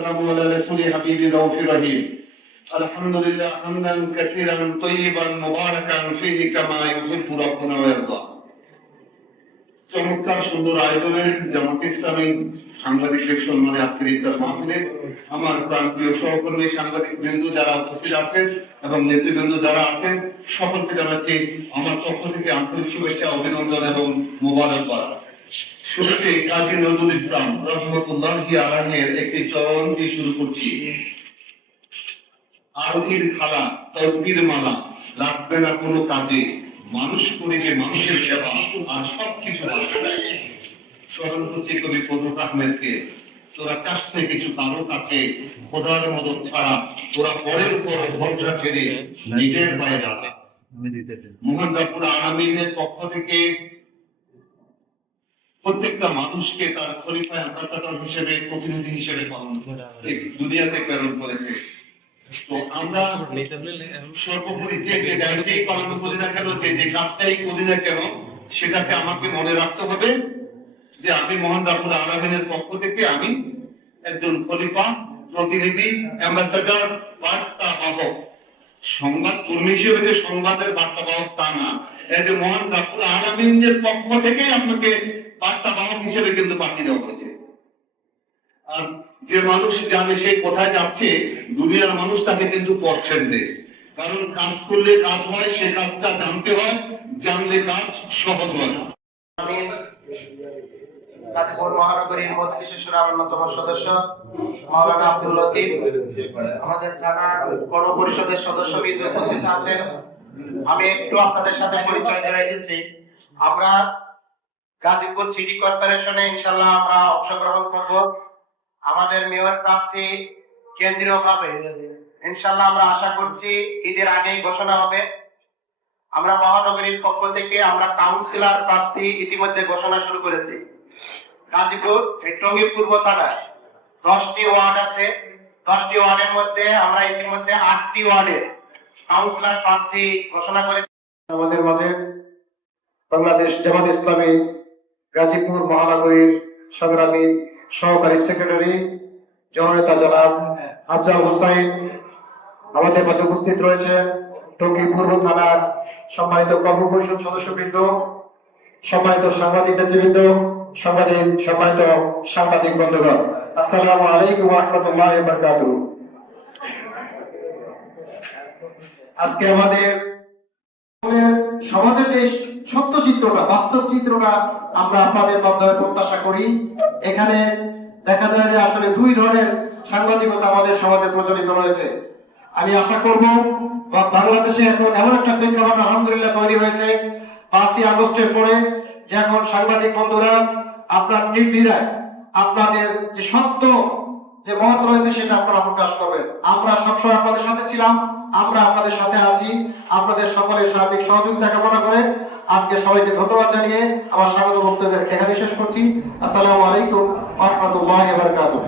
على رسول حبيب رؤوف رحيم الحمد لله حمدا كثيرا طيبا مباركا فيه كما يحب ربنا ويرضى চমৎকার সুন্দর আয়োজনে জামাত ইসলামী সাংবাদিকদের সম্মানে আজকের ইফতার মাহফিলে আমার প্রাণপ্রিয় সহকর্মী সাংবাদিক বৃন্দ যারা উপস্থিত আছেন এবং নেতৃবৃন্দ যারা আছেন সকলকে জানাচ্ছি আমার পক্ষ থেকে আন্তরিক শুভেচ্ছা অভিনন্দন এবং মোবারকবাদ। শুরুতে কাজী নজরুল ইসলাম রহমতুল্লাহি আলাইহির একটি চরণ দিয়ে শুরু করছি। আরতির খালা তসবির মালা লাগবে না কোনো কাজে, মানুষ করিবে মানুষের সেবা আর সবকিছু স্মরণ করছি কবি ফজলুল আহমেদকে। তোরা চাস না কিছু কারো কাছে, খোদার মদত ছাড়া তোরা পরের উপর ভরসা ছেড়ে নিজের পায়ে দাঁড়া। মহান রব্বুল আলামিনের পক্ষ থেকে প্রত্যেকটা মানুষকে তার খলিফা অ্যাম্বাসাডর হিসেবে প্রতিনিধি হিসেবে দুনিয়াতে প্রেরণ করেছে। তো আমরা সর্বোপরি যে দায়িত্বই পালন করি না কেন, যে কাজটাই করি না কেন, সেটাকে আমাকে মনে রাখতে হবে যে আমি মহান রব্বুল আলামিনের পক্ষ থেকে আমি একজন খলিফা, প্রতিনিধি, অ্যাম্বাসাডর, বার্তাবাহক। সংবাদ কর্মী হিসেবে যে সংবাদের বার্তাবাহক তা না, এই যে মহান রব্বুল আলামিনের পক্ষ থেকে আপনাকে বার্তাবাহক হিসেবে কিন্তু পাঠিয়ে দেওয়া হয়েছে। আর যে মানুষ জানে সে কোথায় যাচ্ছে, দুনিয়ার মানুষ তাকে কিন্তু পথ ছেড়ে দেয়। কারণ কাজ করলে কাজ হয়, সে কাজটা জানতে হয়, জানলে কাজ সহজ হয়। আমি গাজীপুর মহানগরীর মজলিসের সুরার অন্যতম সদস্য মাওলানা আব্দুল লতিফ, আমাদের থানার গণপরিষদের সদস্যবৃন্দ উপস্থিত আছেন। আমি একটু আপনাদের সাথে পরিচয় করে দিচ্ছি। আমরা গাজীপুর সিটি কর্পোরেশনে ইনশাআল্লাহ আমরা অংশগ্রহণ করব। আমাদের মেয়র প্রার্থী কেন্দ্রীয়ভাবে ইনশাআল্লাহ আমরা আশা করছি ঈদের আগেই ঘোষণা হবে। আমরা মহানগরীর পক্ষ থেকে আমরা কাউন্সিলর প্রার্থী ইতিমধ্যে ঘোষণা শুরু করেছি। গাজীপুর টঙ্গী পূর্ব থানায় 10টি ওয়ার্ড আছে। 10টি ওয়ার্ডের মধ্যে আমরা ইতিমধ্যে 8টি ওয়ার্ডের কাউন্সিলর প্রার্থী ঘোষণা করেছি। আমাদের মাঝে বাংলাদেশ জামাত ইসলামী গাজীপুর মহানগরীর সংগ্রামী সহকারী সেক্রেটারি জননেতা জনাব আফজাল হোসাইন আমাদের মাঝে উপস্থিত রয়েছে। টঙ্গী পূর্ব থানার সম্মানিত কর্ম পরিষদ সদস্যবৃন্দ, সম্মানিত সাংবাদিক নেতৃবৃন্দ, সম্মানিত সাংবাদিক বন্ধুগণ, আসসালামু আলাইকুম ওয়া রাহমাতুল্লাহি ওয়া বারাকাতুহু। আজকে আমাদের সমাজের যে সত্য চিত্রটা, বাস্তব চিত্রটা আমরা আপনাদের মাধ্যমে প্রত্যাশা করি। এখানে দেখা যায় যে আসলে দুই ধরনের সাংবাদিকতা আমাদের সমাজে প্রচলিত রয়েছে। আমি আশা করব বাংলাদেশে এখন এমন একটা প্রেক্ষাপট আলহামদুলিল্লাহ তৈরি হয়েছে 5ই আগস্টের পরে, যে এখন সাংবাদিক বন্ধুরা আপনার নির্দ্বিধায় আপনাদের যে সত্য যে মত রয়েছে সেটা আপনারা প্রকাশ করবেন। আমরা সবসময় আপনাদের সাথে ছিলাম, আমরা আপনাদের সাথে আছি। আপনাদের সকলের সার্বিক সহযোগিতা কামনা করে আজকে সবাইকে ধন্যবাদ জানিয়ে আমার স্বাগত বক্তব্য এখানে শেষ করছি। আসসালামু আলাইকুম ওয়া রাহমাতুল্লাহি ওয়া বারাকাতুহু।